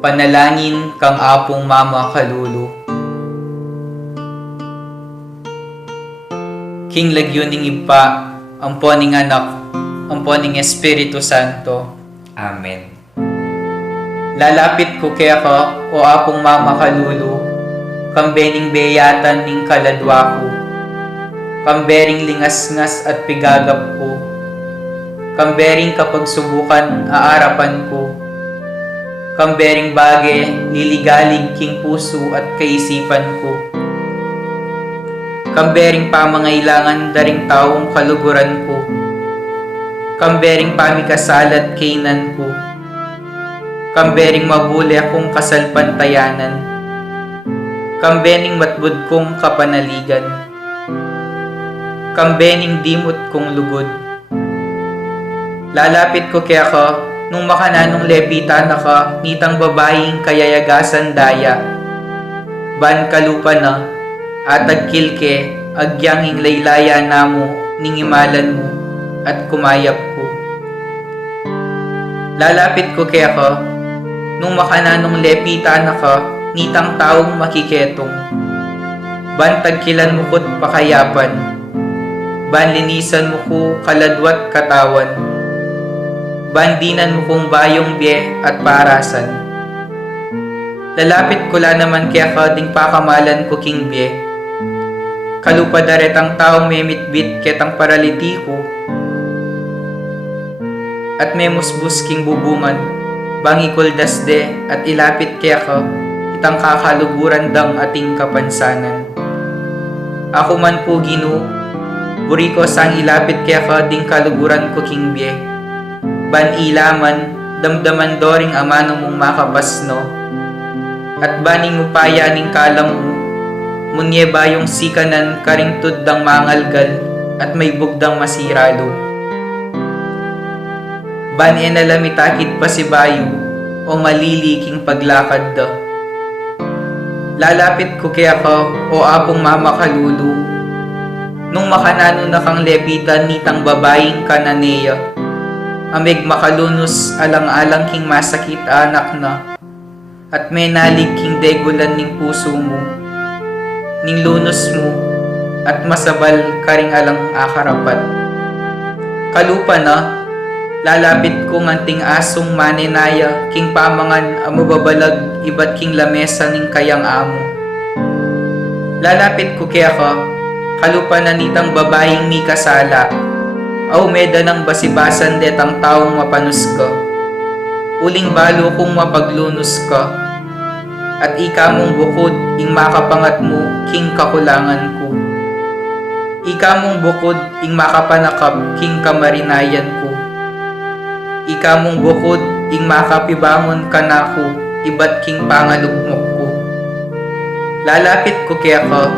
Panalangin kang apong Mama Kalulu. King lagyuning ipa, amponing anak, amponing Espiritu Santo. Amen. Lalapit ko kaya ka, o apong Mama Kalulu, kambening beyatan ning kaladwa ko, kambering lingasngas at pigagap ko, kambering kapag subukan aarapan ko, kambering bage liligalig king puso at kaisipan ko, kambering pamangailangan daring taong kaluguran ko, kambering pamikasalat kainan ko, kambering mabuli akong kasalpantayanan, kambening matbud kong kapanaligan, kambening dimot kong lugod. Lalapit ko kaya ka, nung makananong lepita na ka, nitang babaeng kayayagasan daya. Ban kalupa na, atag kilke, agyanging laylaya namo, ningimalan mo, at kumayap ko. Lalapit ko kaya ka, nung makananong lepita na ka, nitang taong makiketong. Ban tagkilan mo ko't pakayapan, ban linisan mo ko kaladwat katawan, bandinan mo kong bayong biye at parasan. Lalapit ko la naman kaya ka ding pakamalan ko king biye. Kalupadaret ang taong memitbit ketang paralitiko, at memusbus king bubungan, bangikol dasde at ilapit kaya ka, itang kakaluburan dang ating kapansanan. Ako man po Ginoo, buri ko sang ilapit kaya ka ding kaluburan ko king biye. Ban ilaman, damdaman doring amano mong makapasno, at baning upaya ning kalam mo, munye bayong sikanan karingtud dang mangalgal, at may bugdang masiralo. Ban enalamitakit pa si bayo, o maliliking paglakad da. Lalapit ko kaya ka, o apong Mama Kalulu, nung makanano na kang lepitan nitang babaeng kananeya, amig makalunos alang-alang king masakit anak na, at may nalig king degulan ning puso mo, ning lunos mo, at masabal karing alang akarapat. Kalupa na, lalapit ko nganting asong manenaya, king pamangan amubabalag ibat king lamesa ning kayang amo. Lalapit ko kaya ka, kalupa na nitang babaeng mi kasala, aw meda ng basibasan detang taong mapanus ka. Uling balo kong mapaglunos ka, at ika mong bukod ing makapangat mo king kakulangan ko. Ika mong bukod ing makapanakap king kamarinayan ko. Ika mong bukod ing makapibangon ka na ko, ibat king pangalugmok ko. Lalapit ko kaya ka,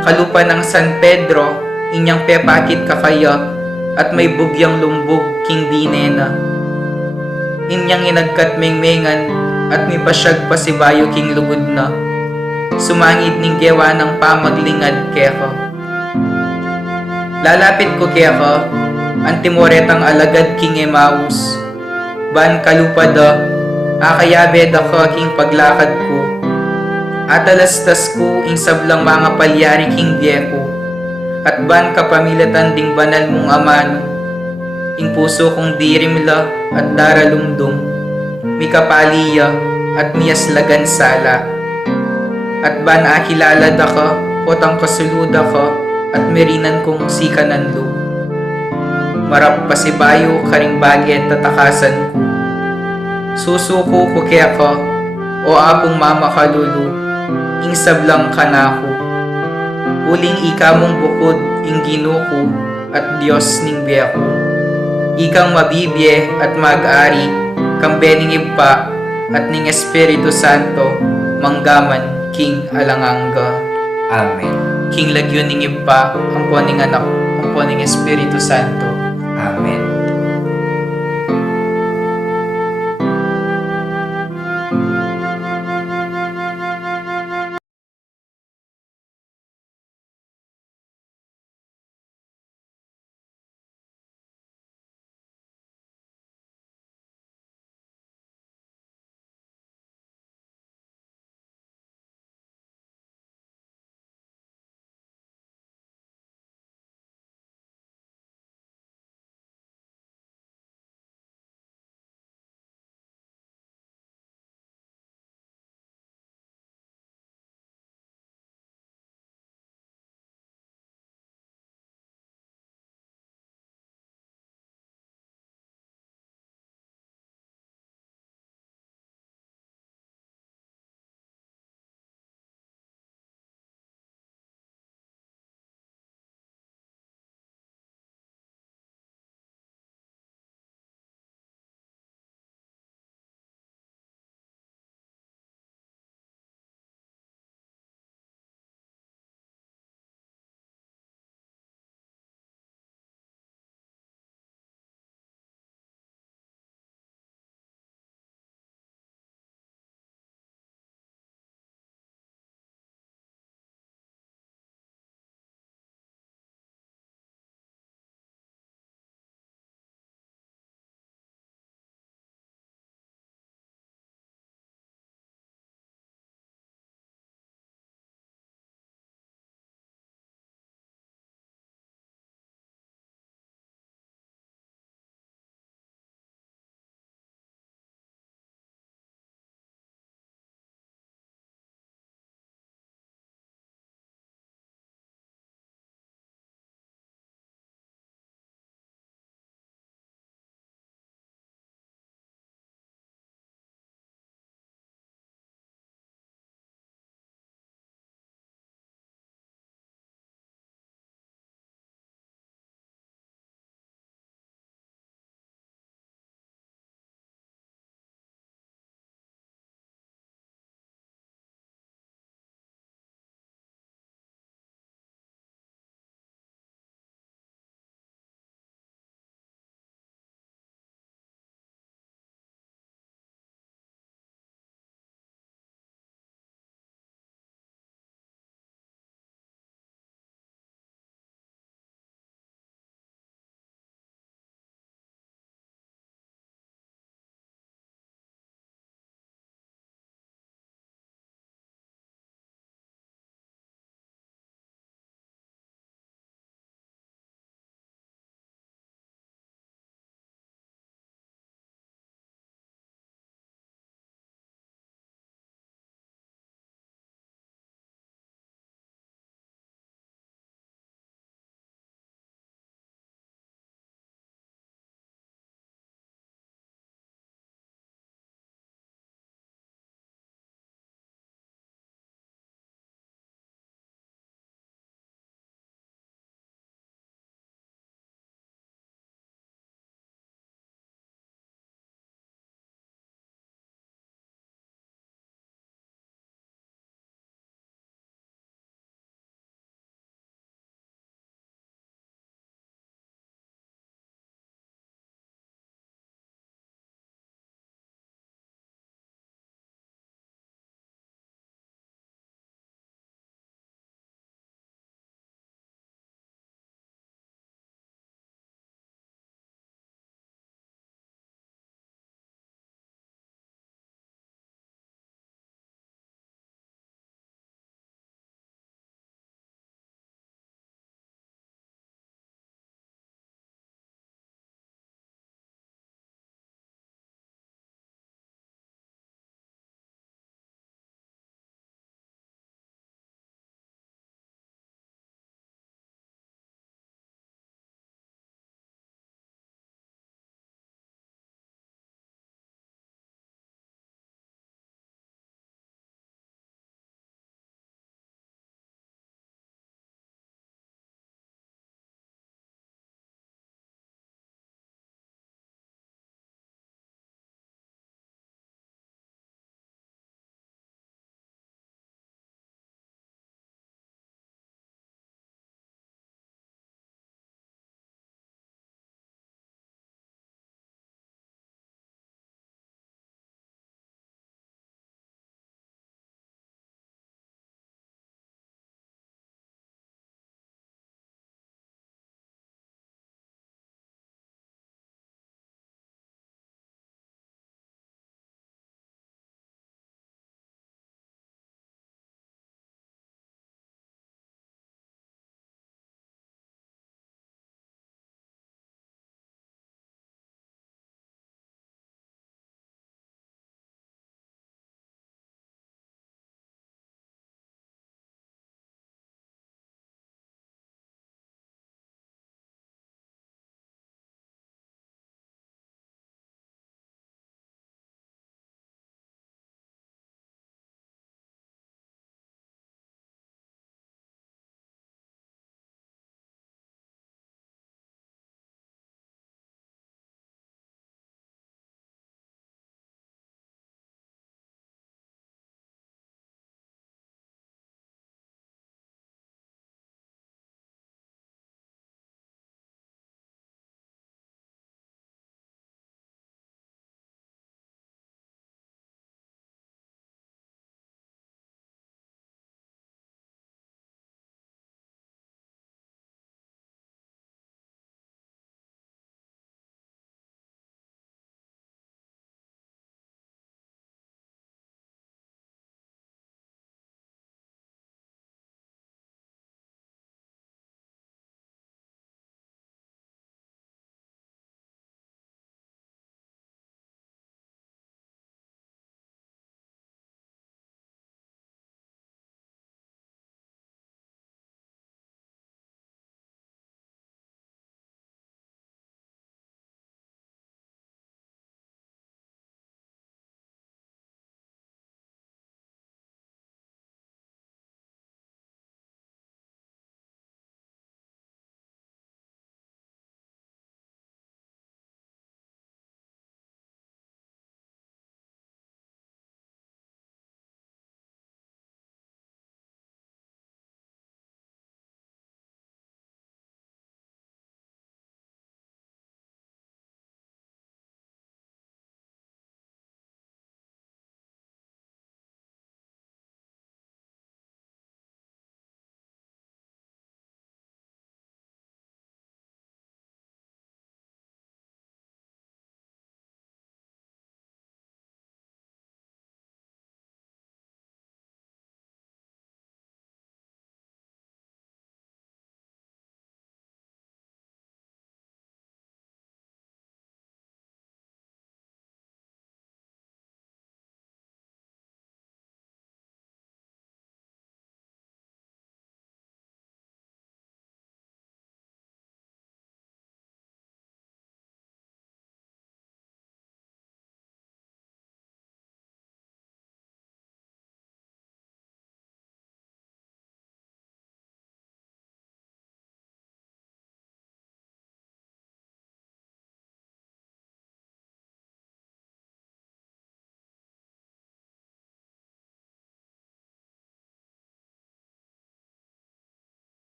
kalupa ng San Pedro, inyang pepakit kakaya, at may bugyang lumbog king dinena. Inyang inagkat mengmengan, at may pasyag pa si bayo king lugod na. Sumangid ning gewa ng pamaglingad kaya ka. Lalapit ko kaya ka, antimoretang alagad king Emmaus. Ban kalupa da, akayabe da ka king paglakad ko. Atalastas ko ing sablang mga palyari king biyeko. At ban kapamilatan ding banal mong amano, ing puso kong dirimla at daralumdum, mikapaliya at miyaslagan sala. At ban akilala da ka, potang kasuluda ka, at merinan kong sikananlo. Marap pasibayo karing bagay at tatakasan ko. Susuko ko kaya ka, o apong Mama Kalulu, ing sablang kanako. Uling ika mong bukod ing Ginuko at Diyos ning biyako. Ikang mabibye at mag-ari, kambening ipa at ning Espiritu Santo, manggaman king alangangga. Amen. King lagyon ning ipa, amponing anak, amponing Espiritu Santo. Amen.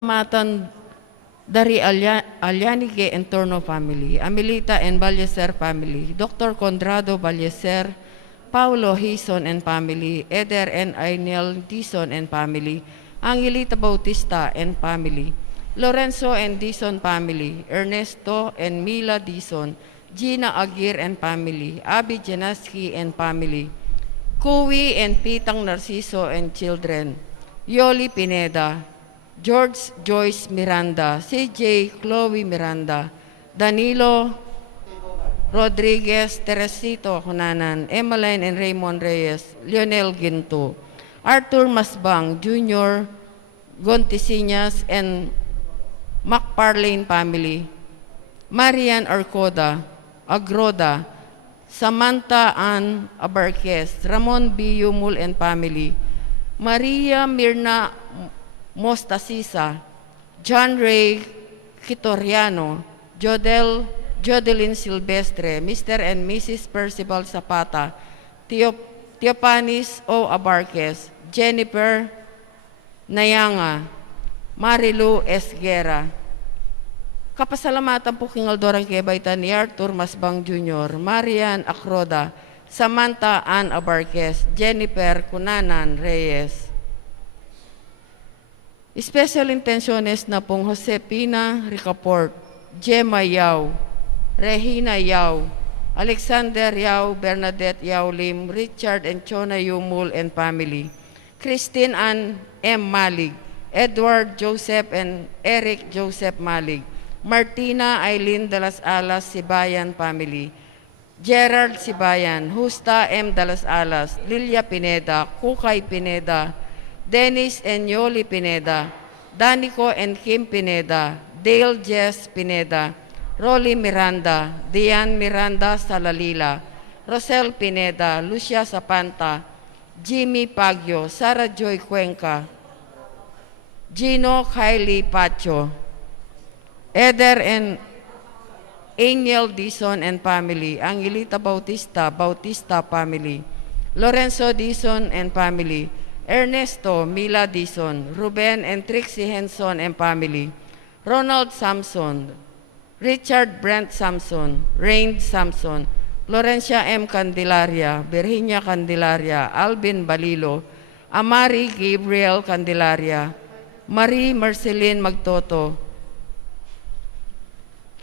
Matan dari Alianige and Torno family, Amelita and Balleser family, Dr. Condrado Balleser, Paulo Hison and family, Eder and Ainel Dison and family, Angelita Bautista and family, Lorenzo and Dison family, Ernesto and Mila Dison, Gina Aguirre and family, Abby Janaski and family, Kuwi and Pitang Narciso and children, Yoli Pineda, George Joyce Miranda, CJ Chloe Miranda, Danilo Rodriguez, Teresito Hunanan, Emmeline and Raymond Reyes, Lionel Ginto, Arthur Masbang Jr., Gontisinas and McParlane family, Marian Arcoda, Agroda, Samantha Ann Abarquez, Ramon B. Yumul and family, Maria Mirna Mostasisa, John Ray Kitoriano, Jodelyn Silvestre, Mr. and Mrs. Percival Zapata, Teopanis O. Abarquez, Jennifer Nayanga, Marilu Esguera. Kapasalamatan po King Aldorang Kebayta ni Arthur Masbang Jr., Marian Acroda, Samantha Ann Abarquez, Jennifer Cunanan Reyes. Special intentions na pong Josepina Ricaport, Gemma Yao, Regina Yao, Alexander Yao, Bernadette Yao Lim, Richard and Chona Yumul and family, Christine Ann M. Malig, Edward Joseph and Eric Joseph Malig, Martina Eileen de las Alas Sibayan family, Gerald Sibayan, Justa M. de las Alas, Lilia Pineda, Kukay Pineda, Dennis and Yoli Pineda, Danico and Kim Pineda, Dale Jess Pineda, Rolly Miranda, Diane Miranda Salalila, Rosel Pineda, Lucia Zapanta, Jimmy Pagyo, Sarah Joy Cuenca, Gino Kylie Pacho, Eder and Angel Dison and family, Angelita Bautista, Bautista family, Lorenzo Dison and family, Ernesto Mila Dison, Ruben and Trixie Henson and family, Ronald Samson, Richard Brent Samson, Rain Samson, Florencia M. Candelaria, Virginia Candelaria, Alvin Balilo, Amari Gabriel Candelaria, Marie Marceline Magtoto,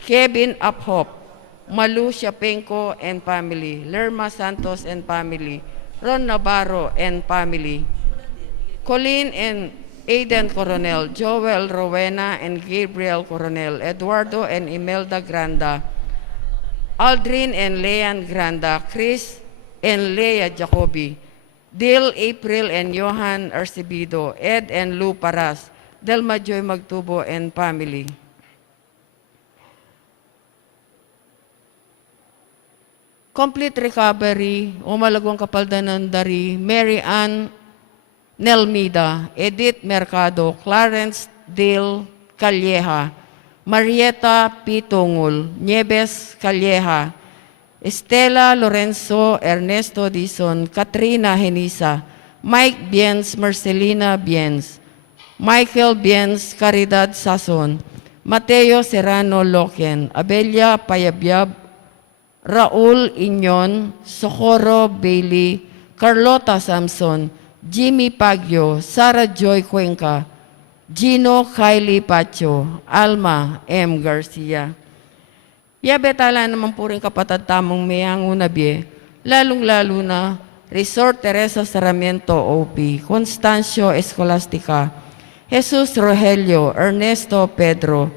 Kevin Uphop, Malu Shapenko and family, Lerma Santos and family, Ron Navarro and family, Colleen and Aiden Coronel, Joel Rowena and Gabriel Coronel, Eduardo and Imelda Granda, Aldrin and Leanne Granda, Chris and Leah Jacobi, Dil April and Johan Arcibido, Ed and Lou Paras, Delma Joy Magtubo and family. Complete recovery, umalagwang kapaldanan dari Mary Ann Nelmida, Edith Mercado, Clarence Dale Calleja, Marieta P. Tungul, Nieves Calleja, Estela Lorenzo Ernesto Dison, Katrina Henisa, Mike Biens Marcelina Biens, Michael Biens Caridad Sason, Mateo Serrano Loken, Abelia Payabyab, Raul Inyon, Socorro Bailey, Carlota Samson, Jimmy Pagyo, Sarah Joy Cuenca, Gino Kylie Pacho, Alma M. Garcia. Yabetala naman po rin kapatid tamong mayang unabye, lalong-lalo na Resort Teresa Sarmiento OP, Constancio Escolastica, Jesus Rogelio, Ernesto Pedro,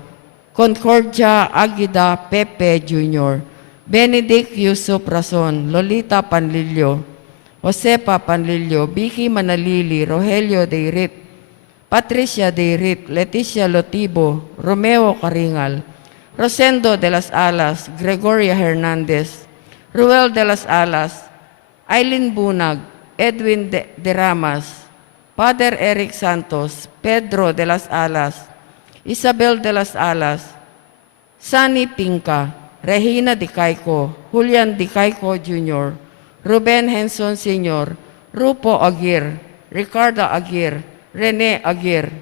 Concordia Aguida Pepe Jr., Benedict Yusuf Rason, Lolita Panlilio, Josepa Panlilio, Vicky Manalili, Rogelio Deirit, Patricia Deirit, Leticia Lotibo, Romeo Caringal, Rosendo de las Alas, Gregoria Hernandez, Ruel de las Alas, Aileen Bunag, Edwin de Ramas, Father Eric Santos, Pedro de las Alas, Isabel de las Alas, Sunny Pinca, Regina Dicaico, Julian Dicaico Jr., Ruben Henson Sr., Rupo Aguirre, Ricardo Aguirre, Rene Aguirre,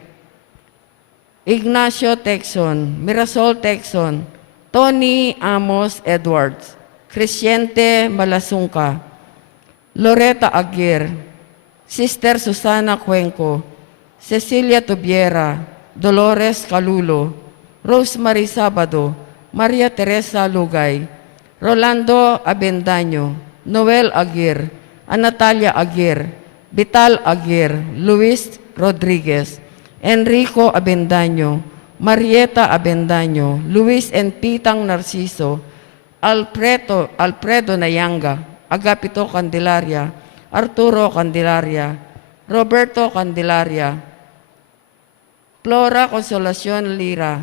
Ignacio Texon, Mirasol Texon, Tony Amos Edwards, Cresciente Malasungka, Loretta Aguirre, Sister Susana Cuenco, Cecilia Tubiera, Dolores Calulo, Rosemary Sabado, Maria Teresa Lugay, Rolando Abendaño, Noel Aguirre, Natalia Aguirre, Vital Aguirre, Luis Rodriguez, Enrico Abendaño, Marieta Abendaño, Luis and Pitang Narciso, Alfredo Nayanga, Agapito Candelaria, Arturo Candelaria, Roberto Candelaria, Flora Consolacion Lira,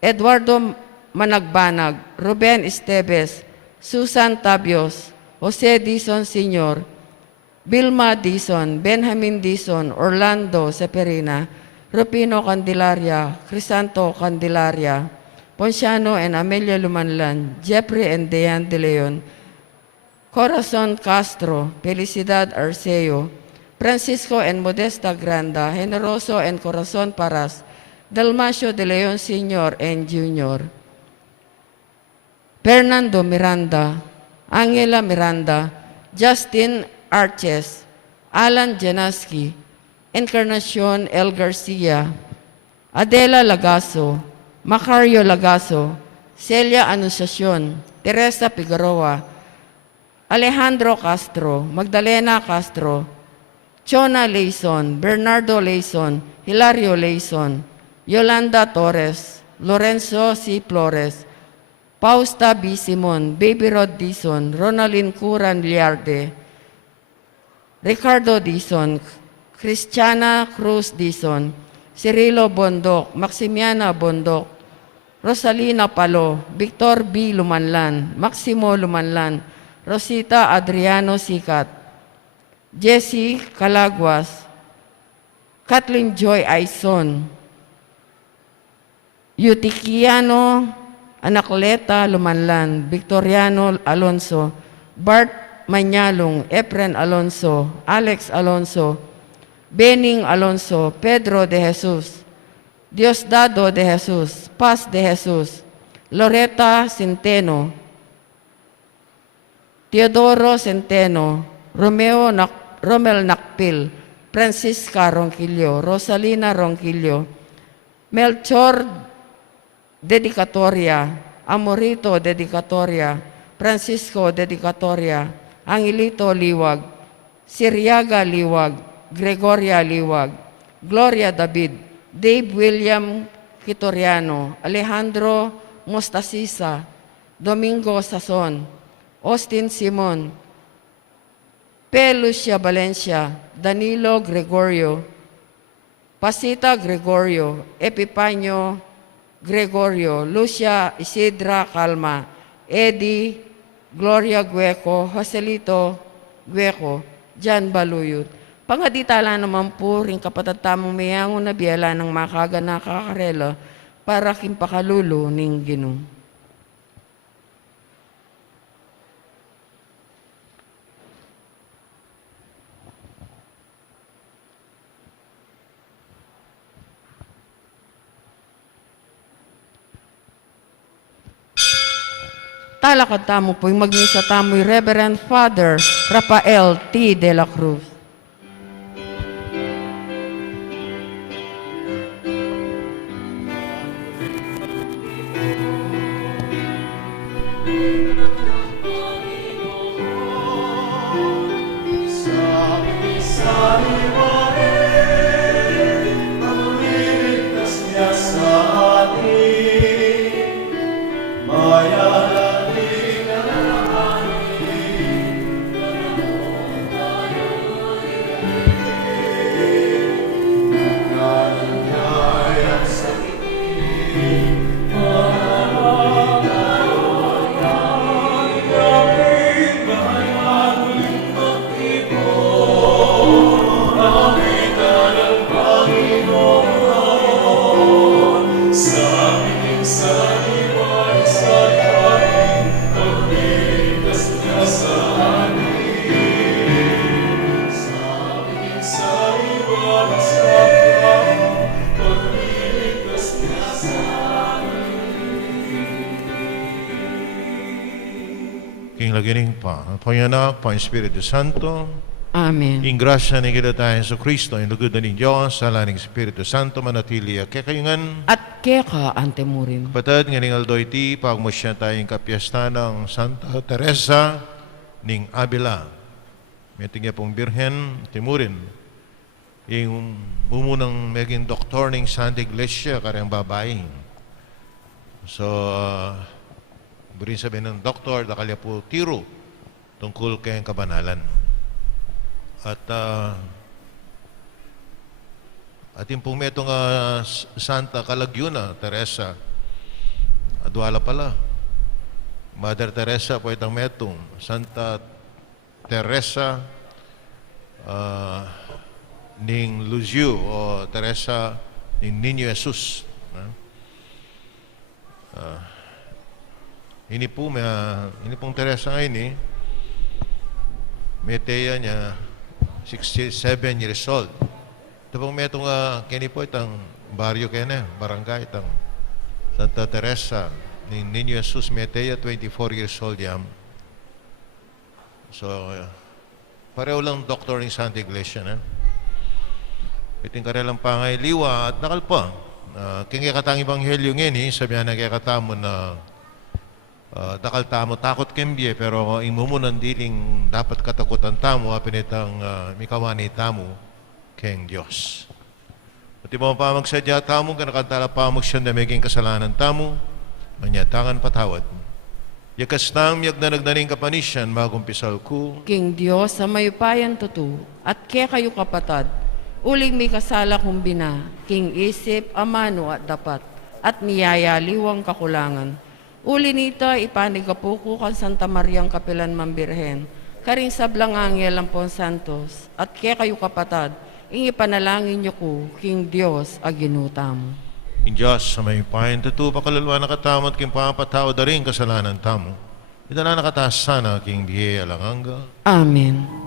Eduardo Managbanag, Ruben Esteves, Susan Tabios, Jose Dizon Sr., Vilma Dizon, Benjamin Dizon, Orlando Seperina, Rupino Candelaria, Crisanto Candelaria, Ponciano and Amelia Lumanlan, Jeffrey and Dean De Leon, Corazon Castro, Felicidad Arceo, Francisco and Modesta Granda, Generoso and Corazon Paras, Dalmacio De Leon Sr. and Jr., Fernando Miranda, Angela Miranda, Justin Arches, Alan Janaski, Encarnacion L. Garcia, Adela Lagaso, Macario Lagaso, Celia Anunciacion, Teresa Figueroa, Alejandro Castro, Magdalena Castro, Chona Leison, Bernardo Leison, Hilario Leison, Yolanda Torres, Lorenzo C. Flores, Pausta B. Simon, Baby Rod Dizon, Ronaldin Curan Liarde, Ricardo Dizon, Cristiana Cruz Dizon, Cirilo Bondok, Maximiana Bondok, Rosalina Palo, Victor B. Lumanlan, Maximo Lumanlan, Rosita Adriano Sikat, Jessie Calaguas, Kathleen Joy Aison, Yutikiano Anacoleta Lumanlan, Victoriano Alonso, Bart Manyalong, Efren Alonso, Alex Alonso, Bening Alonso, Pedro de Jesus, Diosdado de Jesus, Paz de Jesus, Loretta Centeno, Teodoro Centeno, Romel Nakpil, Francisca Ronquillo, Rosalina Ronquillo, Melchor Dedicatoria, Amorito Dedicatoria, Francisco Dedicatoria, Angelito Liwag, Siriaga Liwag, Gregoria Liwag, Gloria David, Dave William Quitoriano, Alejandro Mostasisa, Domingo Sason, Austin Simon, P. Lucia Valencia, Danilo Gregorio, Pasita Gregorio, Epipanyo Gregorio, Lucia Isidra Calma, Eddie Gloria Gueco, Joselito Gueco, Jan Baluyot. Pangaditala naman po rin kapatatamang mayangon na biyala ng makaga nakakarela para kimpakalulo ning Ginoo. Talakad tamo po'y magmisa tamo'y Reverend Father Rafael T. De La Cruz. king lagining pa, Panyanak, Pang Espiritu Santo, Amen. ing grasya ni kita tayo sa Kristo, ing lugod na ni Diyos, sa laning Espiritu Santo, manatili, kaya kayungan, At keka antemurim. kapatid, nganing aldoy ti, pagmasya tayong kapiesta ng Santa Teresa, ning Avila. May tingya pong birhen, timurin, yung mumunang maging doktor ng Santa Iglesia, karyang babae. So, burin sabihin ng doktor, dakalya po tiro, tungkol kayang kabanalan. At yung pong metong Santa Calagiuna, Teresa, adwala pala. Mother Teresa po itang metong, Santa Teresa ning Luzio o Teresa ning Niño Jesus. Ini pong Teresa ngayon Meteya niya 67 years old. Ito pong metong kini po itang baryo kene, barangay itang Santa Teresa ning Niño Jesus Meteya 24 years old yam. So pareho lang doktor ng Santa Iglesia na. Iting karelang pangay liwa at nakal pa. Kaya katang ebanghelyo ngayon sabihan na kaya katamo na dakal tamo takot kembye pero imumunan diling dapat katakutan tamo apinitang mikawani tamo keng Diyos. At ibang pamagsadya tamo kanakantala pamagsiyan na maging kasalanan tamo manyatangan patawad. Yakas nang yag na nagdaning kapanisyan magumpisal ko King Diyos sa mayupayan tutu, at kaya kayo kapatad, uling may kasala kumbina, king isip, amano at dapat, at niyaya liwang kakulangan. Uli nito ipanigapuko kan Santa Mariang Kapilan Mambirhen, karing sablang angel ang Pon Santos, at kaya kayo kapatad, ingi panalangin niyo ko, King Diyos, aginutam. in Diyos sa may pahin tutu pakalulwa nakatamot king papatawad da rin kasalanan tamo. Ito na nakataas sana king bihe alanganga. Amen.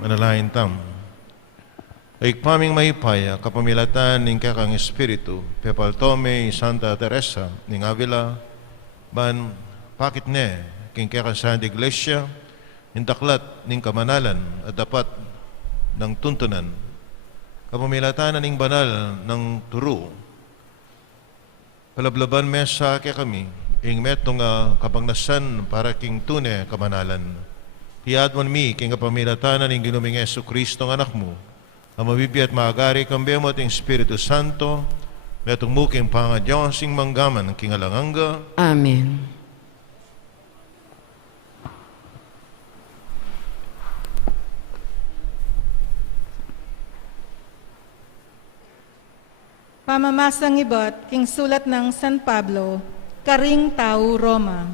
Manalain tam. Ay paming mahipaya, kapamilatan ning kakang Espiritu, Pepal Tome, Santa Teresa, ning Avila, ban pakit ne, king kakang Santa Iglesia, indaklat ning kamanalan, at dapat ng tuntunan, kapamilatan ning banal ng turu, palablaban mesa kaya kami, ing metong kapangnasan para king tune kamanalan. Tiyadman mi, king kapamilatan ning ginuming Yesu Kristo ng anak mo, ang mabibi at maagari kang bemo at Espiritu Santo, metong muking pangadiyos ing manggaman king alanganga. Amen. Pamamasang ibot, king sulat ng San Pablo, karing tao Roma.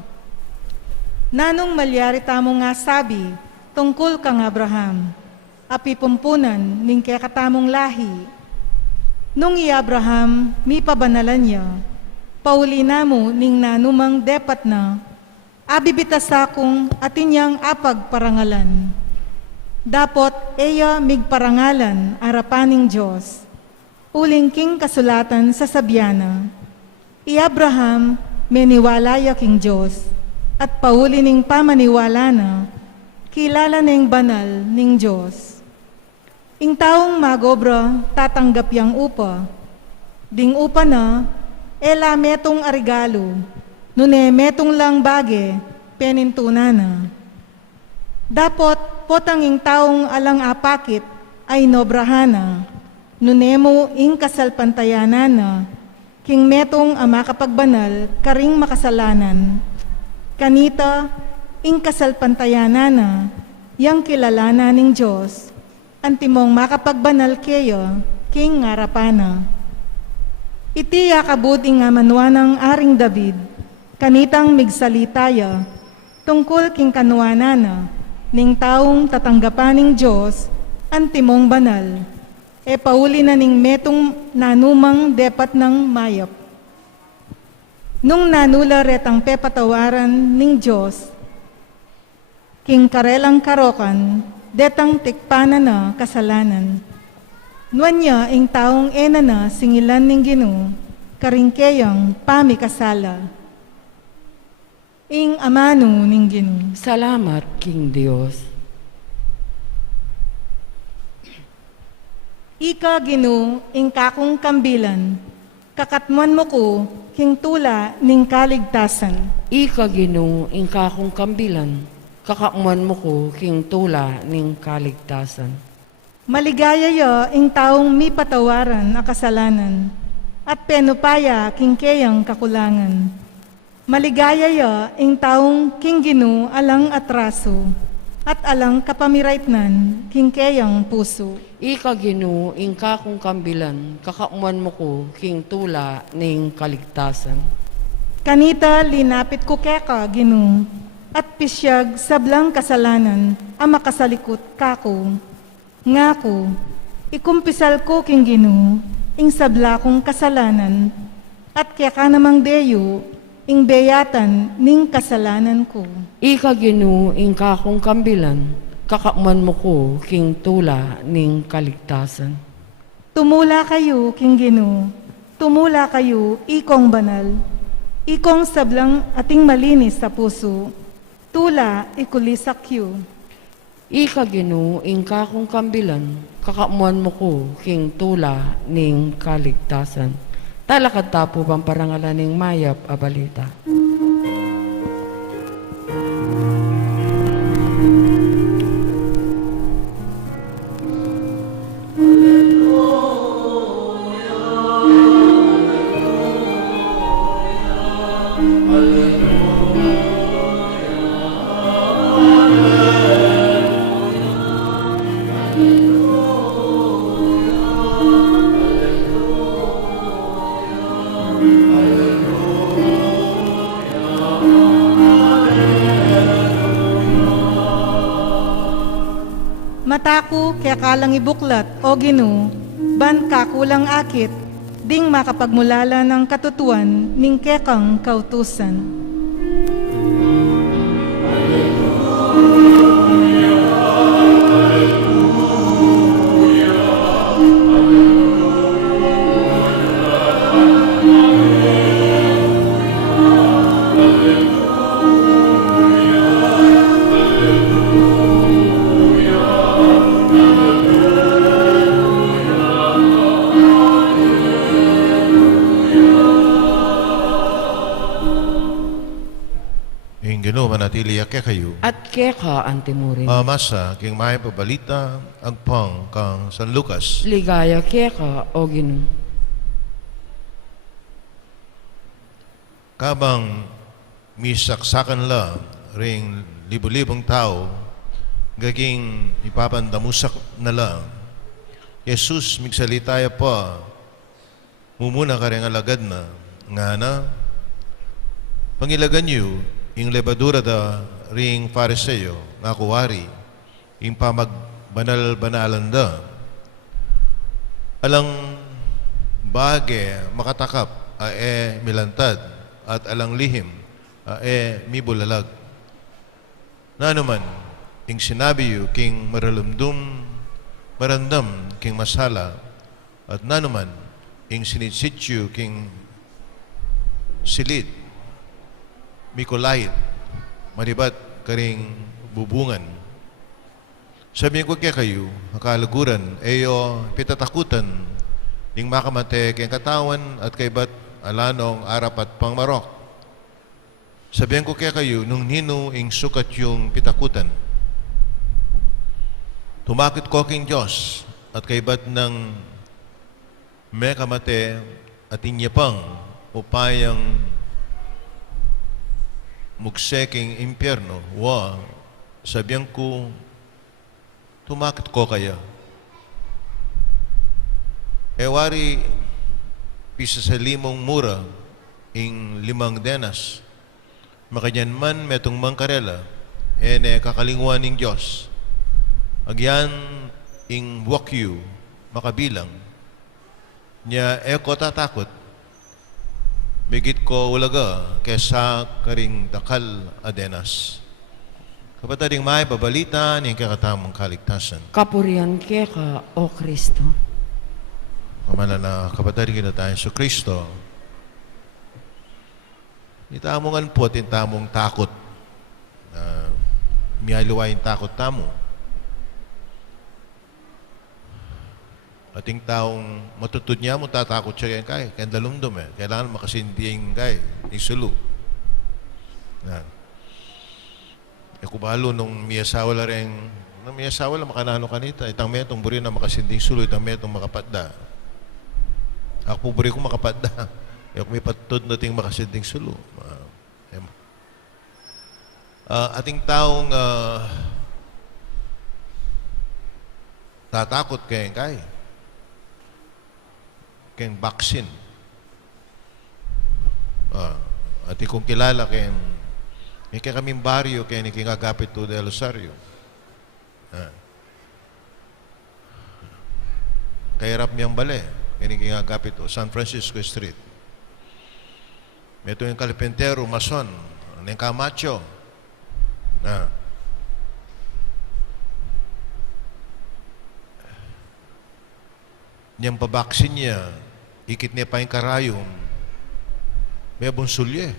Nanong malyari tamo nga sabi, tungkol kang Abraham, api pumpunan ning kaya katamong lahi. Nung i-Abraham, mi pabanalan niya, pauli namo ning nanumang depat na, abibitasa kong atinyang apag parangalan. Dapot eya migparangalan arapaning Diyos, uling king kasulatan sa sabyana. I-Abraham, meniwalaya king Diyos, at pauli ning pamaniwala na, kilala ning banal ning Diyos. Ing taong magobra tatanggap yang upa, Ding upa na, ela metong arigalo, nune metong lang bage, penintuna na. Dapot potanging taong alang apakit ay nobrahana, nunemo ing kasalpantayanan na, king metong ama kapagbanal karing makasalanan. Kanita, ing kasalpantayanan na, yang kilalana ning Diyos, antimong makapagbanal kayo, king ngarapana. Iti yakabud ing amanuanang aring David, kanitang migsalitaya, tungkol king kanuanana, ning taong tatanggapan ning Diyos, antimong banal, e pauli na ning metong nanumang depat ng mayap. Nung nanula retang pepatawaran ning Diyos, king karelang karokan, detang tikpana na kasalanan. Nuan niya ing taong ena na singilan ning Ginoo, karingkeyang pamikasala. Ing amano ning Ginoo. Salamat, King Dios. Ika Ginoo ing kakong kambilan, kakatmuan mo ko king tula ning kaligtasan. Ika Ginoo ing kakong kambilan, kakamuan mo ko king tula ning kaligtasan. Maligaya yo ing taong mi patawaran a kasalanan, at penupaya king keyang kakulangan. Maligaya yo ing taong king Ginoo alang atraso, at alang kapamiraitnan king keyang puso. Ika Ginoo ing kakong kambilan, kakamuan mo ko king tula ning kaligtasan. Kanita linapit ko keka Ginoo, at pisyag sablang kasalanan ang makasalikot kako. Ngako, ikumpisal ko king Ginoo, ing sabla kong kasalanan, at kaya ka namang deyo, ing beyatan ning kasalanan ko. Ika Ginoo ing kakong kambilan, kakamuan mo ko king tula ning kaligtasan. Tumula kayo king Ginoo, tumula kayo ikong banal, ikong sablang ating malinis sa puso, tula ikulisak yu. Ika Ginoo ing kakong kambilan, kakamuan mo ko king tula ning kaligtasan. Talakad tapo bang parangalan ning mayap a balita. Matako kaya kalang ibuklat o Ginoo, ban kakulang akit, ding makapagmulala ng katutuan ning kekang kautusan. Ing Ginoo manatili ake kayo. At keka antimurin. Masa king may pabalita agpang kang San Lucas. Ligaya keka o Ginoo. Kabang misaksakan la ring libo-libong tao gaging ipapandamusak na lang. Jesus migsalitaya pa mumuna ka rin alagad na nga na pangilagan niyo ing lebadura da ring Fariseo nga kuwari ing pamagbanal-banalan da alang bage makatakap milantad at alang lihim mibulalag na naman ing sinabi yu king marandam king masala at na naman ing sinitsityu king silid Mikolait, maribat karing bubungan. Sabihin ko kaya kayo, akalaguran, pitatakutan, Ding makamate kay katawan at kay bat alanong arapat pang marok. Sabihan ko kaya kayo, nung nino ing sukat yung pitakutan, tumakit ko king Diyos at kay bat ng may kamate at inyapang upayang mugseking impyerno, sabihan ko, tumakit ko kaya. Wari, pisa sa 5 mura, ing 5 denas, makanyan man metong mangkarela, kakalingwan ng Diyos. Agyan, ing wakyu, makabilang, niya ko tatakot, bigit ko ulaga kesa karing dakal adenas. Kapatading may babalita ng kakatamang kaligtasan. Kapurian ka, O Kristo. Kamala na kapatading na tayo sa Kristo. Itamongan po at tamong takot. Miyaluwain takot tamo. Ating taong matutod niya mo tatakot siya kay dalumdum kailangan makasindi yung kay isulu. Kubalo nung miyasawa la rin nung miyasawa la makanano kanita itang metong buri na makasinding sulu itang metong makapadda. Ako buri ko makapadda. Ako may patutod nating makasinding sulu. Ating taong tatakot kay keng vaccine. At kung kilala keng kaming baryo kaya ni kingagapit to del Rosario. Kaya rap miyang bale kaya ni kingagapit to San Francisco Street. Meto yung kalipentero, mason, ng Camacho. Niyang pabaksin niya, ikit niya pa yung karayom, may bunsulye.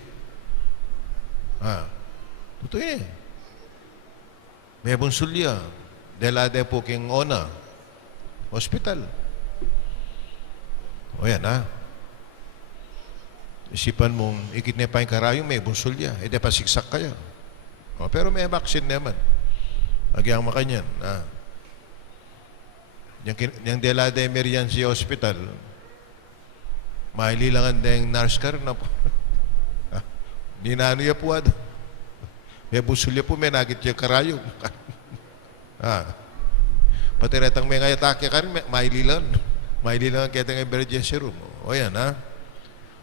Totoo may bunsulya. Delade po king ona. Hospital. O yan Isipan mong ikit niya pa yung karayom, may bunsulya. E di pa siksak kayo. Pero may vaccine naman. Agyang makanyan. Yung Delade Emergency Hospital, maililangan na yung nurse car na po. Ninano ya po may busulya po, may nagit yung karayom. Pati retang may ngayatake ka rin, maililangan kaya yung emergency room. O yan,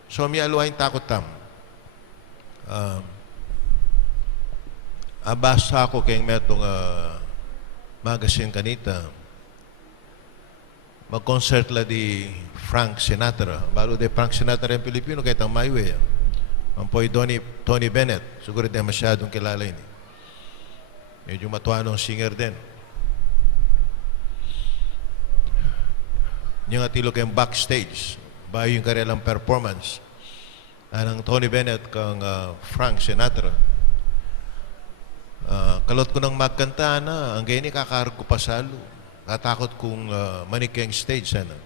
So, may aluhain takot tam. Abasa ako kayong metong magazine kanita. Mag-concert la di Frank Sinatra. Balo di Frank Sinatra yung Pilipino, kahit ang Maiwe. Ang po'y Tony Bennett. Siguro di masyadong kilala yun. Medyo matuanong singer din. Yung atilo kayong backstage. Bayo yung kanilang performance. Anang Tony Bennett kang Frank Sinatra. Kalot ko nang magkanta na, ang ganyan kakarag ko pasalo. Natakot kong manik yung stage sana.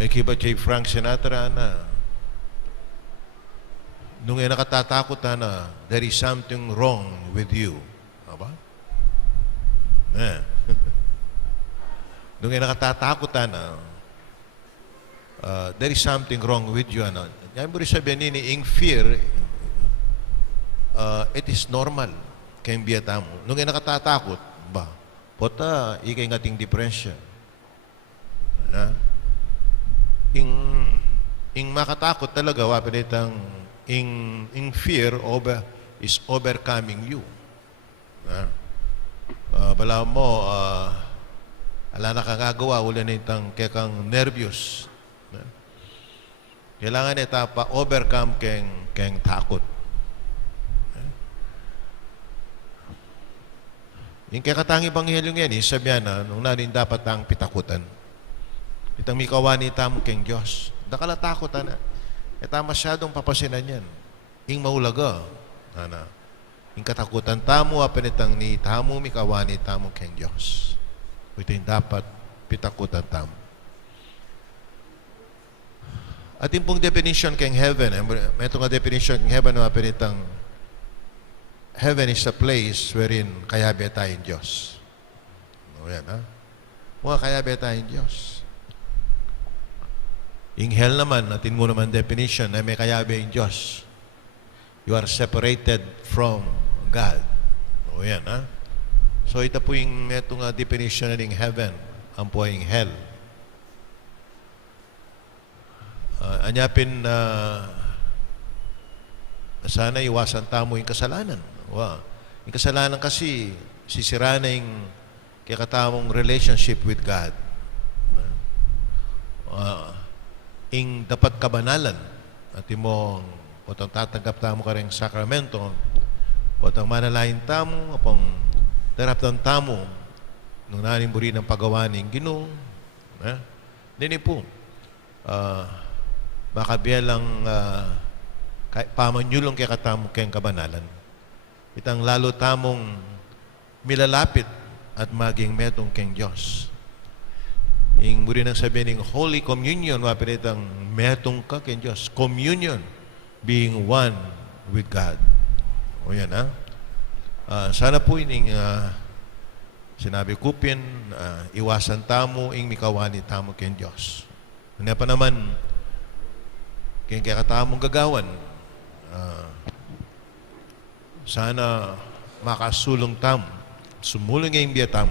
May kiba kay Frank Sinatra na nung nakatatakot na there is something wrong with you. Aba? Nung nakatatakot na there is something wrong with you. Yan mo rin sabihin in fear, it is normal kayong biyata mo. Nung nakatatakot, pota, ikay ngating diferensya. Ing makatakot talaga, wapinitang in fear is overcoming you. Bala mo, ala na kagagawa, wala na itang kekang nervyos. Kailangan ita pa overcome keng takot. Yung kakatangi banghelyong yan, sabihan na, nung nanin dapat ang pitakutan. Itang mikawani tamo keng Diyos. Dakala takot na. Ita masyadong papasinan yan. Ing maulaga. Ing katakutan tamo, apanitang ni tamo mikawani tamo keng Diyos. Ito yung dapat pitakutan tamo. At yung pong definition keng heaven, may ito nga definition keng heaven na pinitang heaven is a place wherein kayabe tayong Diyos. O yan, ha? Mga kayabe tayong Diyos. Yung hell naman, natin mo naman definition na may kayabe yung Diyos. You are separated from God. O yan, ha? So ito po yung ito nga definition ng heaven. Ang po yung hell. Anyapin na sana iwasan tamo yung kasalanan. Wow. Yung kasalanan kasi sisira na yung kakatamong relationship with God. Ing dapat kabanalan at mo potang tatanggap tamo ka rin sakramento potang manalain tamo apang darap ng tamo nung nanimburi ng paggawa ng Ginoo. Dini po makabiyalang pamanyulong kaya katamo kayang kabanalan. Itang lalo tamong milalapit at maging metong keng Diyos. Ing muri nang sabihin ng Holy Communion, mapinitang metong ka keng Diyos. Communion, being one with God. O yan, ha? Sana po ining sinabi kupin, iwasan tamo, ing mikawani tamo keng Diyos. Ano pa naman, kaya katamong gagawan, sana makasulong tam, sumulong ngayong biyatam,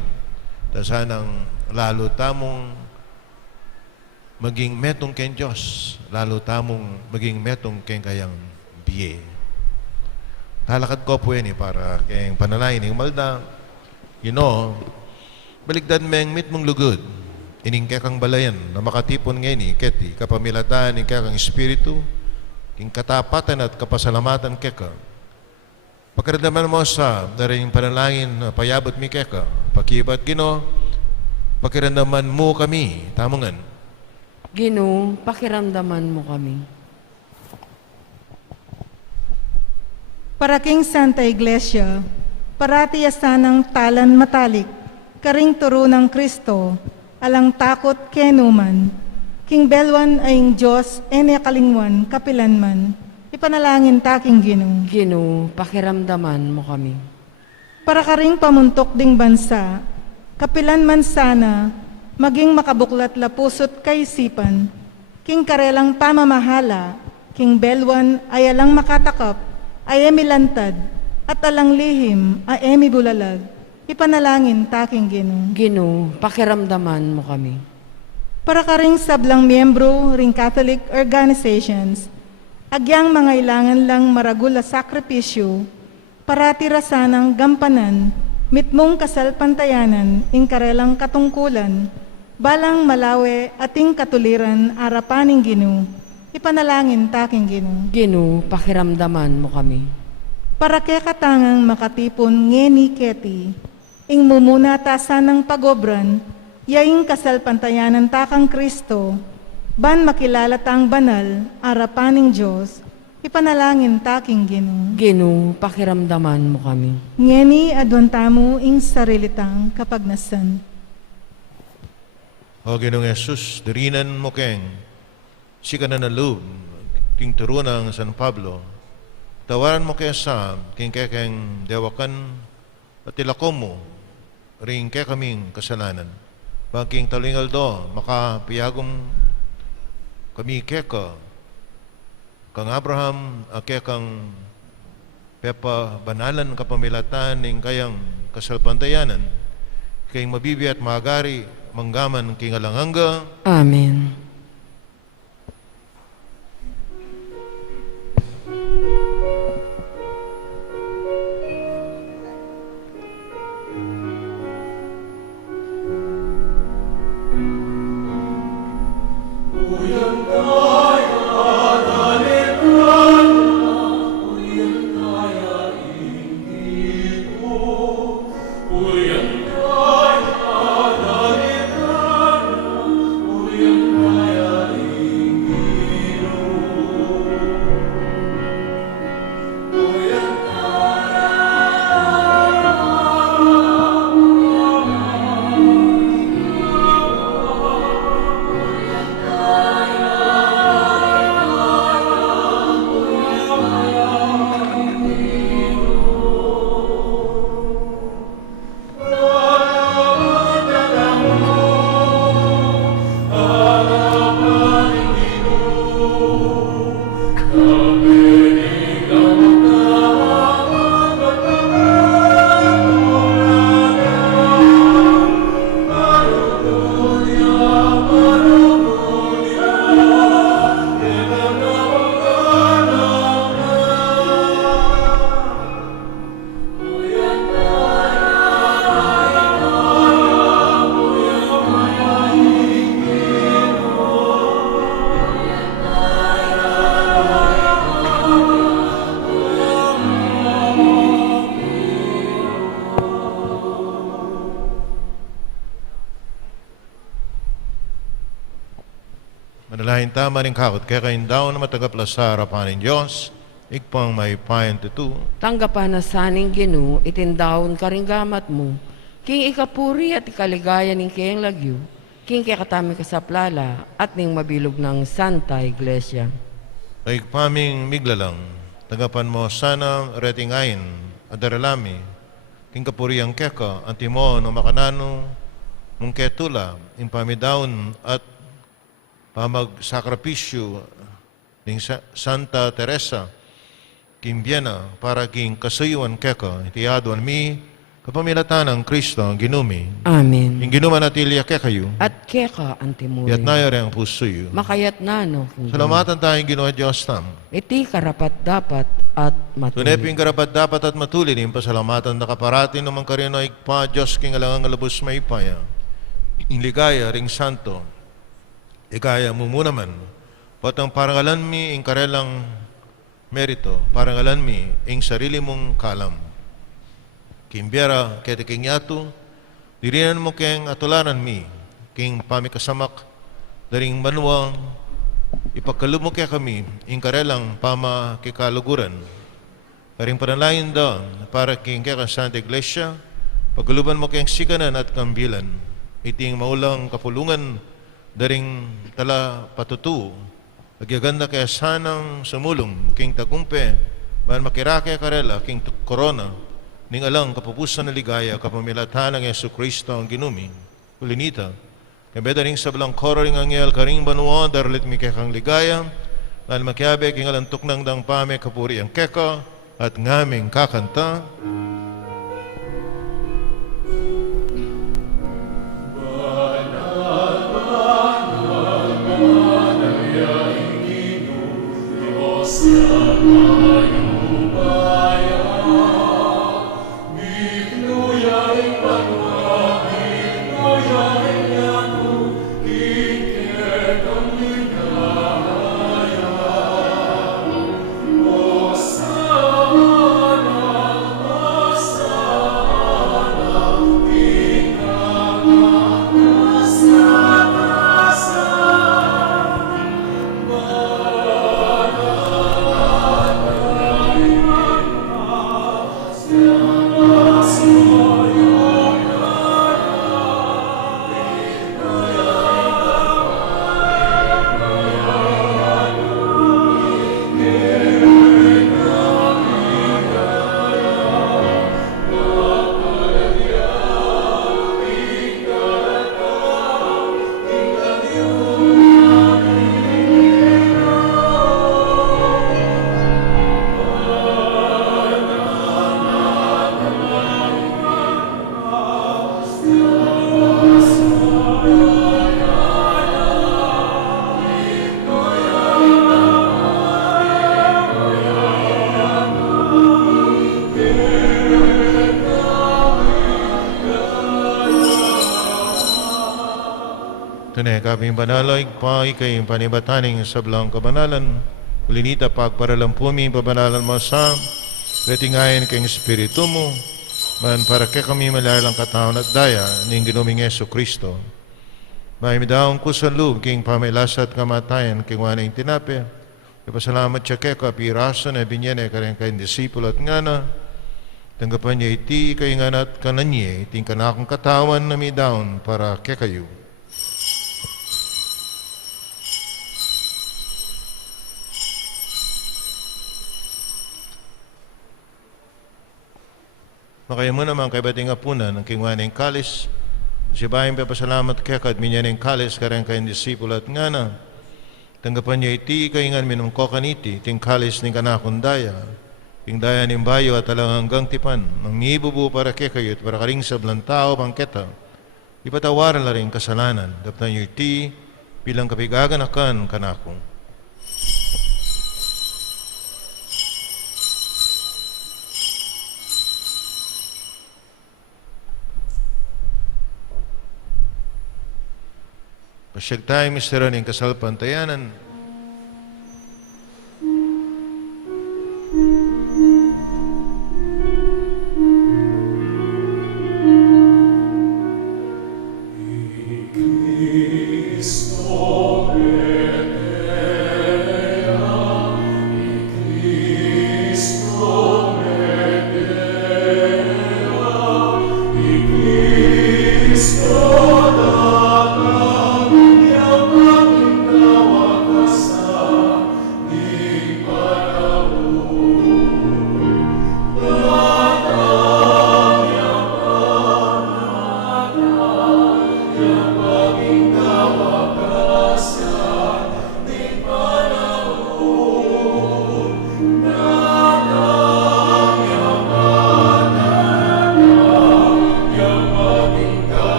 na sanang lalo tamong maging metong ken Diyos, lalo tamong maging metong ken kayang biye. Talakad ko po yan para kayang panalain ng malda, baligdan meng mit mong lugod, ining kang balayan na makatipon ngayon keti kapamilatan ing kang espiritu ing katapatan at kapasalamatan keka pagkaradaman mo sa daring panalangin payabot mi keka pakibat Ginoo pakiramdaman mo kami tamongan Ginoo, pakiramdaman mo kami. Para king Santa Iglesia, parati asanang talan matalik, karing turo ng Kristo, alang takot kenuman, king belwan aying Diyos, ene kalingwan, kapilanman, ipanalangin taking Ginoo. Ginoo, pakiramdaman mo kami. Para karing pamuntok ding bansa, kapilanman sana, maging makabuklat la pusot kaisipan, king karelang pamamahala, king belwan ay alang makatakap, ay emilantad, at alang lihim ay emibulalag, ipanalangin taking Ginoo. Ginoo, pakiramdaman mo kami. Para ka ring sablang miyembro ring Catholic organizations, agyang mga ilangan lang maragula sakripisyo, parati rasanang gampanan, mitmong kasalpantayanan, ingkarelang katungkulan, balang malawe ating katuliran arapaning Ginoo, ipanalangin taking Ginoo. Ginoo, pakiramdaman mo kami. Para kaya katangang makatipon ngeni keti, ing mumunata sanang pagobran, yaing kasalpantayanan takang Kristo, ban makilala tang banal, arapaning Diyos, ipanalangin taking Ginoo. Ginoo, pakiramdaman mo kami. Ngeni adwantamo ing sarilitang kapagnasan. O Ginoong Jesus, dirinan mo keng sika na naloob, king turo ng San Pablo, tawaran mo kaya sa king kekeng dewakan at ilakom mo, ring kaya kaming kasalanan. Baging talingal do, makapiyagom kami keka, kang Abraham, kaya kang pepa banalan kapamilatan ng kayang kasalpantayanan, kayong mabibi at magari, manggaman king alanganga. Amen. Manalahin tama rin kakot, kaya kayong daw na matagapla sa harapan ng Diyos, ikpang may payan tutu. Tanggapan na saning Ginu, itindahon karinggamat mo, king ikapuri at ikaligaya ning kayang lagyo, king kaya ka sa plala, at ning mabilog ng Santa Iglesia. Ay paming miglalang, tagapan mo sana retingayin, adaralami, king kapuriang keka, antimo no makanano, mong ketula, impamidaon at pamagsakripisyo ng Santa Teresa, Kimbiena, para king kasuyuan keka, itiyaduan mi, kapamilatan ng Kristo ang ginumi. Amen. Yung ginuman natilya kekayo, At keka antimuri, yat nayari ang pusoyo. makayat na no. Salamatan tayong ginawa Diyos tam. Iti karapat dapat at matuloy. Tuneping karapat dapat at matulin, yung pasalamatan na kaparatin naman karino ikpa, Diyos king alangang alabos may ipaya. Inligaya ring santo, ikaya mo muna man, patang parangalan mi ing karelang merito, parangalan mi ing sarili mong kalam. Kimbiara kete king yato, dirinan mo keng atularan mi, king pamikasamak, daring manuang, ipagkalumo kaya kami, ing karelang pama kikaluguran. Karing panalayin da, para king kaya Santa Iglesia, pagkaluban mo keng sikanan at kambilan, iting maulang kapulungan, daring tala patutu, agyaganda kaya sanang sumulong, king tagumpe, man makirake karela, king korona, ning alang kapupusan na ligaya, kapamilatan ng Yesu Kristo ang ginumi, kulinita, kambeda ring sablang koro ring angyel, karing banua, darlit mi kekang ligaya, nal makiabe, king alantok ng dang pame, kapuri ang keka, at ngaming kakanta, tunay kaping banaloy, pa ikay panibataning sablang kabanalan, ulinita pagparalampumi, pabanalan mo sa retingayan kang Espiritu mo, man para kay kami malalang katawan at daya, ning ginuming Yesu Kristo. May midaong kusan loob, king pamilasat kamatayan, king wanang tinape, ipasalamat siya kay kapiraso na binyene kareng kayong disipulo at ngana, tanggapan niya iti kay nganat kananye, iting kanakong katawan na midaon para kay kayo. Makaya mo naman kay bating apunan ng kingwaning kalis. Si bayang papasalamat kaya kad minyaning kalis kareng kayong disipulo at ngana. Tanggapan niya iti kaingan minum kokaniti, ting kalis ni kanakundaya. Ting daya ning bayo at alang hanggang tipan. Mangibubu para kay kayo at para karing sablang tao bangketa. Ipatawaran la rin kasalanan. Daptan niyo iti bilang kapigaganakan kanakong. Pasyag tayo, Mr. Ning kasalpantayanan. Cristo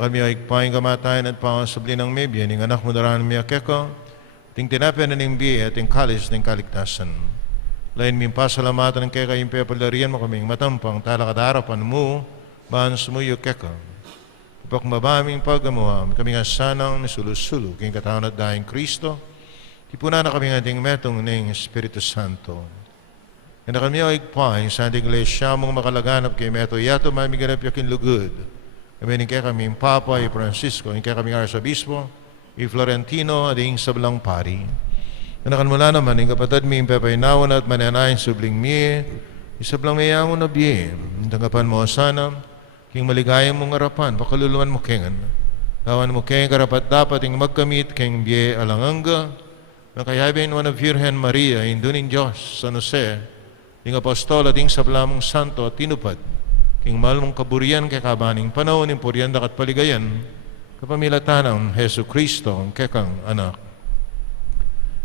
kami ay ikpaing kamatayan at pangasabli ng mebya, ning anak mo daraan mi akeko, ting tinapyan na ning biya, ting kalis ng kaligtasan. Lain mi pasalamatan ng keka yung pepalarian mo kaming matampang talakadarapan mo, bahan sumuyo keka. Ipak mabaming pagamuha, kaming asanang misulusulo, king katawan at daing Kristo, tipuna na kaming ating metong ng Espiritu Santo. Kaya kami ay ikpaing sa ating iglesia mong makalaganap kay meto yato mamiganap yakin lugod. Kami kaya kaming Papa, Francisco, kaya kaming Arsobispo, Florentino, ading sablang pari. Kanakan mula naman, yung kapatid mi, pepainawan at mananayin subling mi, isablang mayamon na biye, tanggapan mo sana, king maligayang mong harapan, pakaluluan mo kengan. Kawan mo kengan karapat dapat yung magkamit keng biye alanganga, na kayabin mo na Virgen Maria, indunin Diyos, San Jose, yung apostol at yung sablamong santo at tinupad, king mahal mong kaburian kay kabaning panahon, yung purianda at paligayan, kapamilatan ng Hesu Kristo, ang kekang anak.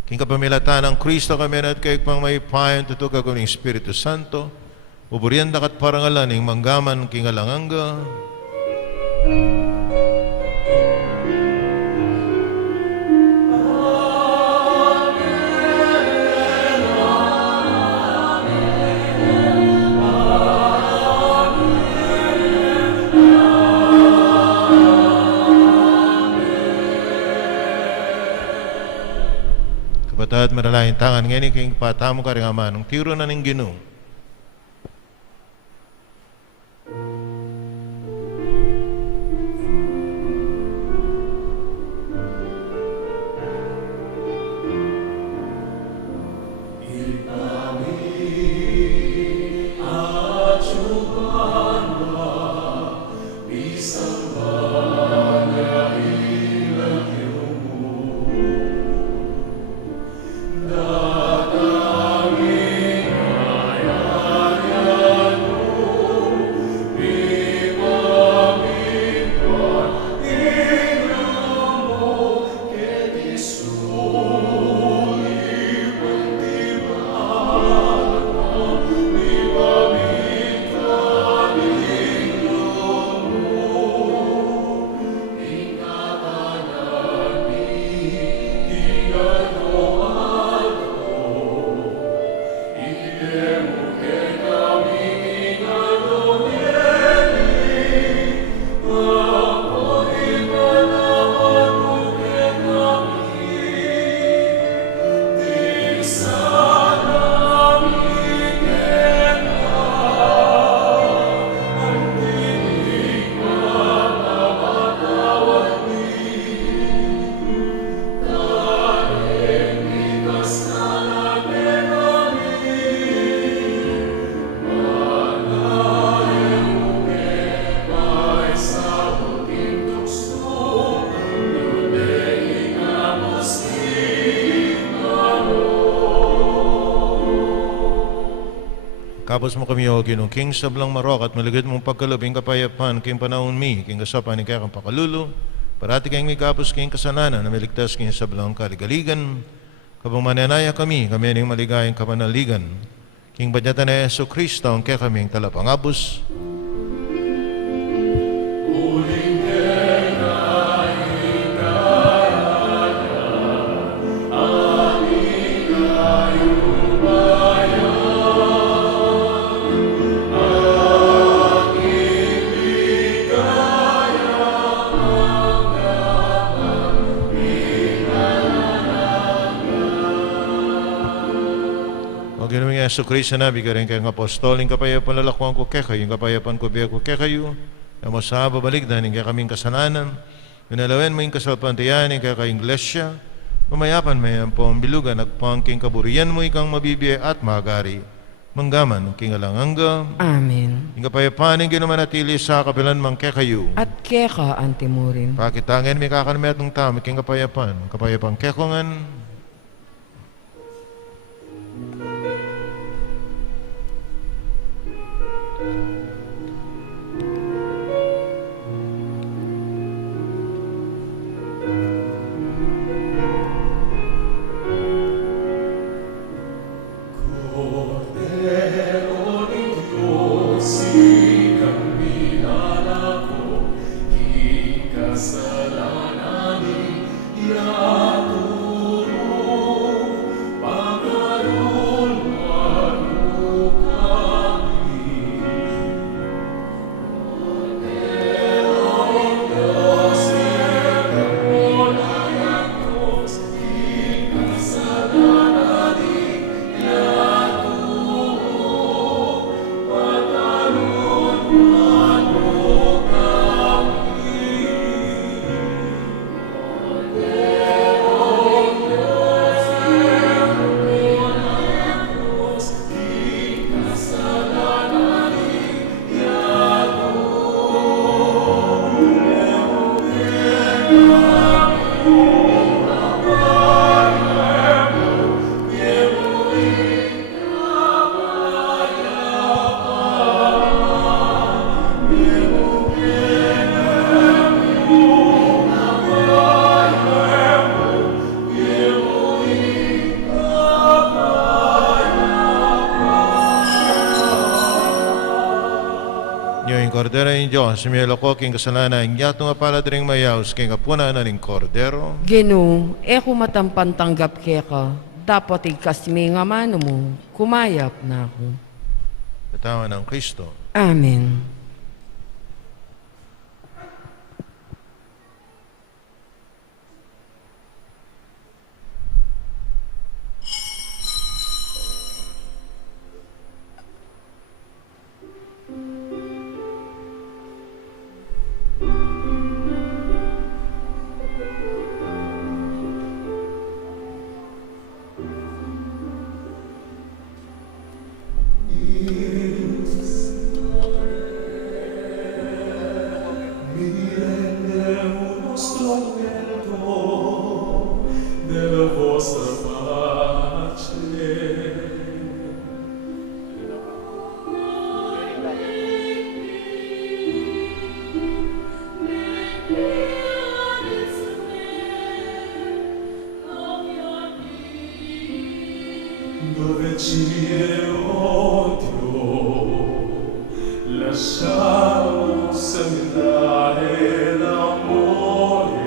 King kapamilatan ng Kristo kami na at kayo pang may payon tutuga ko ng Espiritu Santo, uburianda kat parangalan ng manggaman king alanganga. Kapatid, maralahin tangan ngayon king patamo ka rin ama ng tiro na ng Ginoo. Kapos mo kami o Ginoo, king sablang marok at maligid mong pagkalubing kapayapan, king panahon mi, king kasapan ni kayang pakalulu, parati kayong may kapos king kasalanan na maligtas king sablang kaligaligan, kapag mananaya kami ning maligayang kapanaligan, king badyatan na Yesu Kristo, ang kaya kaming talapangabos, Ginawang Yesu Kristo na, bigyan rin kayong apostoling kapayapan lalakwang ko kekayo, yung kapayapan ko biya ko kekayo, yung sa babaligdan, yung kaming kasalanan, pinalawen mo yung kasalpantiyan, yung kayong iglesia, pamayapan mo yan po ang bilugan, nagpangking kaburian mo, ikang mabibiyay at magari, manggaman, king alanganga. Amen. Yung kapayapan, yung ginamanatili sa kapilan mang kekayo. At keka antimurin. Pakitangin, may kakanmet ng tamo, king kapayapan kekongan, Cordero ng Diyos, sumiyelo ko king kasalanan, niya tumapalad ring mayaws, king kapuna na ning Cordero. Genu, eko matampan tanggap keka, dapat ikasmi nga mano mo, kumayap na ako. Katawan ng Kristo. Amen. Dove cielo Dio, lasciamo sembrare l'amore.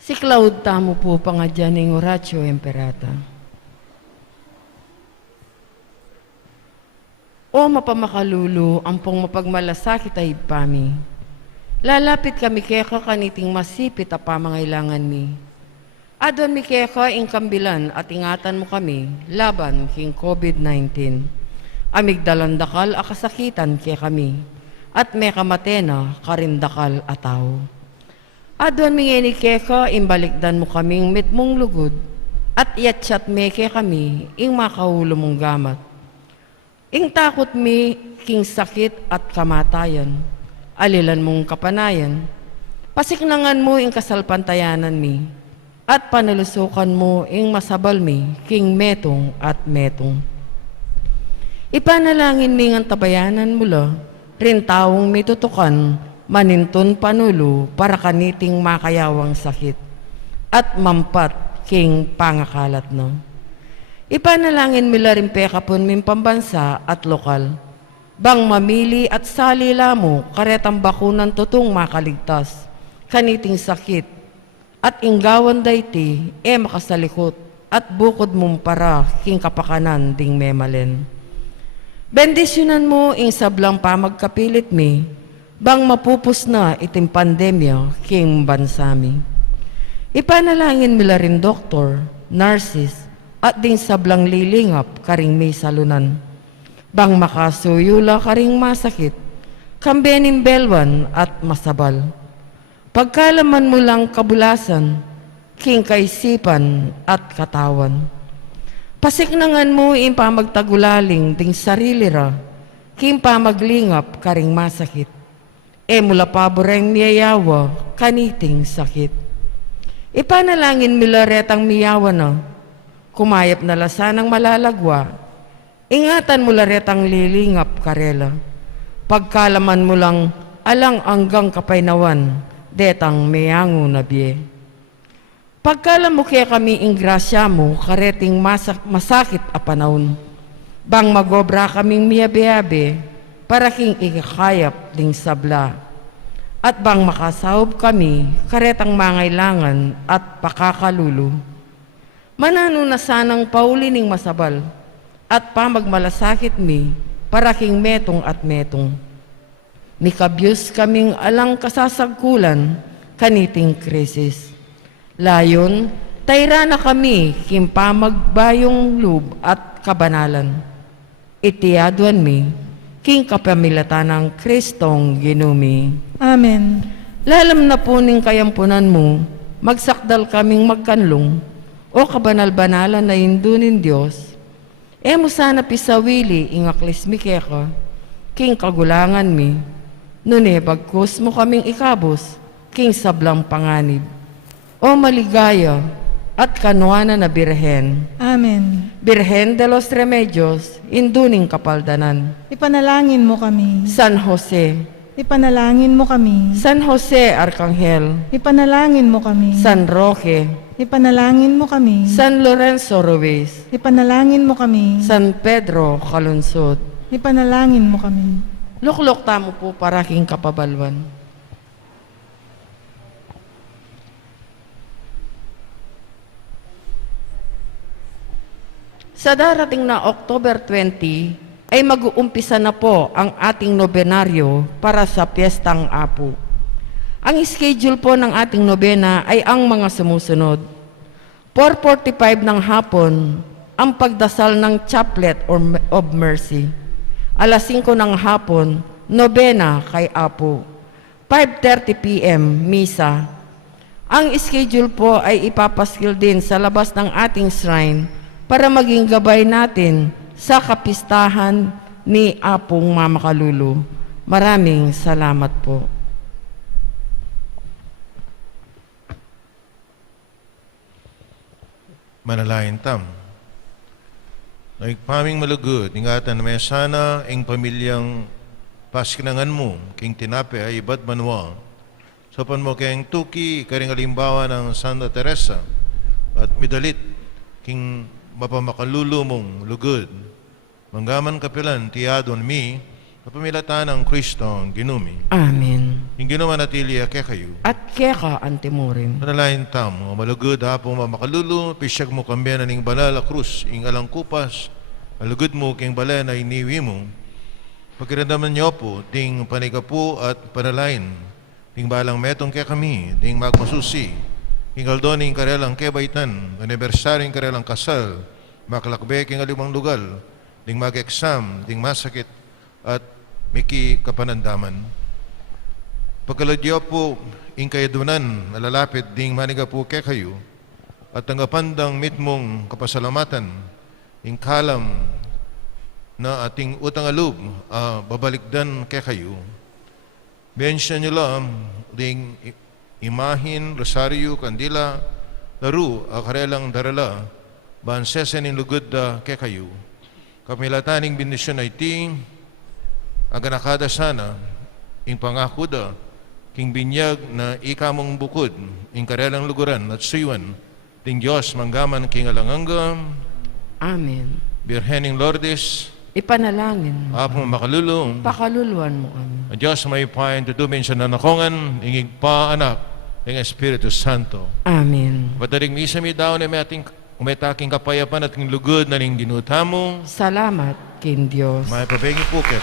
Si Claude tamo po pangadyan ng Horatio Emperata. O mapamakalulu, ampong mapagmalasakit ay pami. Lalapit kami keka kaniting masipit a pamangailangan mi. Adon mi keka ingkambilan at ingatan mo kami laban king COVID-19. Amigdalandakal a kasakitan ke kami at may kamatena karindakal ataw. Adon mingeni keka imbalikdan mo kaming mitmong lugod at iatsyat meke kami ing makaulo mong gamat. Ing takot mi king sakit at kamatayan, alilan mong kapanayan, Pasiknangan mo ing kasalpantayanan mi, at panalusukan mo ing masabal mi, king metong at metong. Ipanalangin mi ng tabayanan mula, rin taong mitutukan, maninton panulo, para kaniting makayawang sakit, at mampat king pangakalat no. Ipanalangin mila rin pekapon min pambansa at lokal, bang mamili at salila mo, karetang bakunan tutong makaligtas, kaniting sakit, at inggawan dayti, makasalikot, at bukod mong para, king kapakanan ding memalen. Bendisyonan mo ing sablang pamagkapilit mi, bang mapupus na iting pandemya, king bansami. Ipanalangin mila rin doktor, nurses, at ding sablang lilingap, karing may salunan. Bang makasuyula karing masakit, kambening belwan at masabal. Pagkalaman mo lang kabulasan, king kaisipan at katawan. Pasiknangan mo in pamagtagulaling ding sarili ra, king pamaglingap karing masakit. Mula paboreng miyayawa, kaniting sakit. Ipanalangin mila retang miyawa na, kumayap na lasanang malalagwa, ingatan mo laretang lilingap karela. Pagkalaman mo lang alang anggang kapainawan, detang mayango na biye. Pagkalam mo kaya kami ing grasya mo, kareting masakit a panahon. Bang magobra kaming miyabe-yabe, para king ikakayap ding sabla. At bang makasahop kami, karetang mangailangan at pakakalulu. Manano na sanang paulining masabal, at pamagmalasakit mi, para king metong at metong. Mikabyos kaming alang kasasagkulan, kaniting krisis. Layon, tayra na kami, king pamagbayong lub at kabanalan. Itiyaduan mi, king kapamilatan ng Kristong ginumi. Amen. Lalam na po ning kayampunan mo, magsakdal kaming magkanlong, o kabanal-banalan na indunin Diyos, mo sana pisawili ingaklis mi keka, king kagulangan mi, nune bagkus mo kaming ikabos, king sablang panganib, o maligaya at kanuana na birhen. Amen. Birhen de los Remedios, induning kapaldanan. Ipanalangin mo kami. San Jose, Ipanalangin mo kami. San Jose Arcangel, Ipanalangin mo kami. San Roque, Ipanalangin mo kami. San Lorenzo Ruiz, Ipanalangin mo kami. San Pedro Kalunsod. Ipanalangin mo kami. Luklok tamo po para king kapabalwan. Sa darating na October 20, ay mag-uumpisa na po ang ating nobenaryo para sa Piyestang Apo. Ang schedule po ng ating nobena ay ang mga sumusunod. 4:45 ng hapon, ang pagdasal ng Chaplet of Mercy. 5:00 ng hapon, nobena kay Apo. 5:30 p.m., misa. Ang schedule po ay ipapaskil din sa labas ng ating shrine para maging gabay natin sa kapistahan ni Apong Mama Kalulu. Maraming salamat po. Manalain tam. Naigpaming malugod, ingatan na may sana ang pamilyang paskinangan mo, king tinape ay iba't banwa. Sopan mo kayang tuki, karing alimbawa ng Santa Teresa, at midalit, king mapamakalulu mong lugod. Manggaman kapilan, tiyadon mi, kapamilatan ng Kristong ginumi. Amen. Yung ginuman natili ake kayo. At keka antemorim. Manalain tam, o malugod hapong mamakalulu, pisyag mo kambiyan ning balal a krus, ing alang kupas, malugod mo king balay na iniwi mo. Pagkirandaman niyo po, ting panigapo at panalain, ting balang metong ke kami, ting magmasusi, king aldoning karelang kebaitan, anibersaryong karelang kasal, makalakbe king alimang lugal, ting mag-exam, ting masakit, at miki kapanandaman. Pagkaladyo po, ing kayadunan, nalalapit ding maniga po ke kayo, at ang apandang mitmong kapasalamatan, ing kalam na ating utang alub, babalikdan ke kayo. Bensya nyo lang, ding imahin, rosaryo, kandila, laru, akarelang darala, bansesen in lugod da kekayu. Kamilataning bendisyon ay ting, aganakada sana, ing pangako da, king binyag na ikamong bukod, ing karelang luguran at suywan, ting Diyos manggaman king alanganggam, Amen. Birhening Lourdes, Ipanalangin mo. apong makalulong, Pakaluluan mo kami. ang Diyos may pahin tutumin sa nanakongan, ingig pa anak, ng Espiritu Santo. Amen. Madaling misa mi daw na may ating umetaking kapayapan at king lugod na ning ginutamo, Salamat kin Diyos. may pabengi po kayo.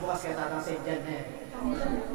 Bukas kaya tatang St. John eh.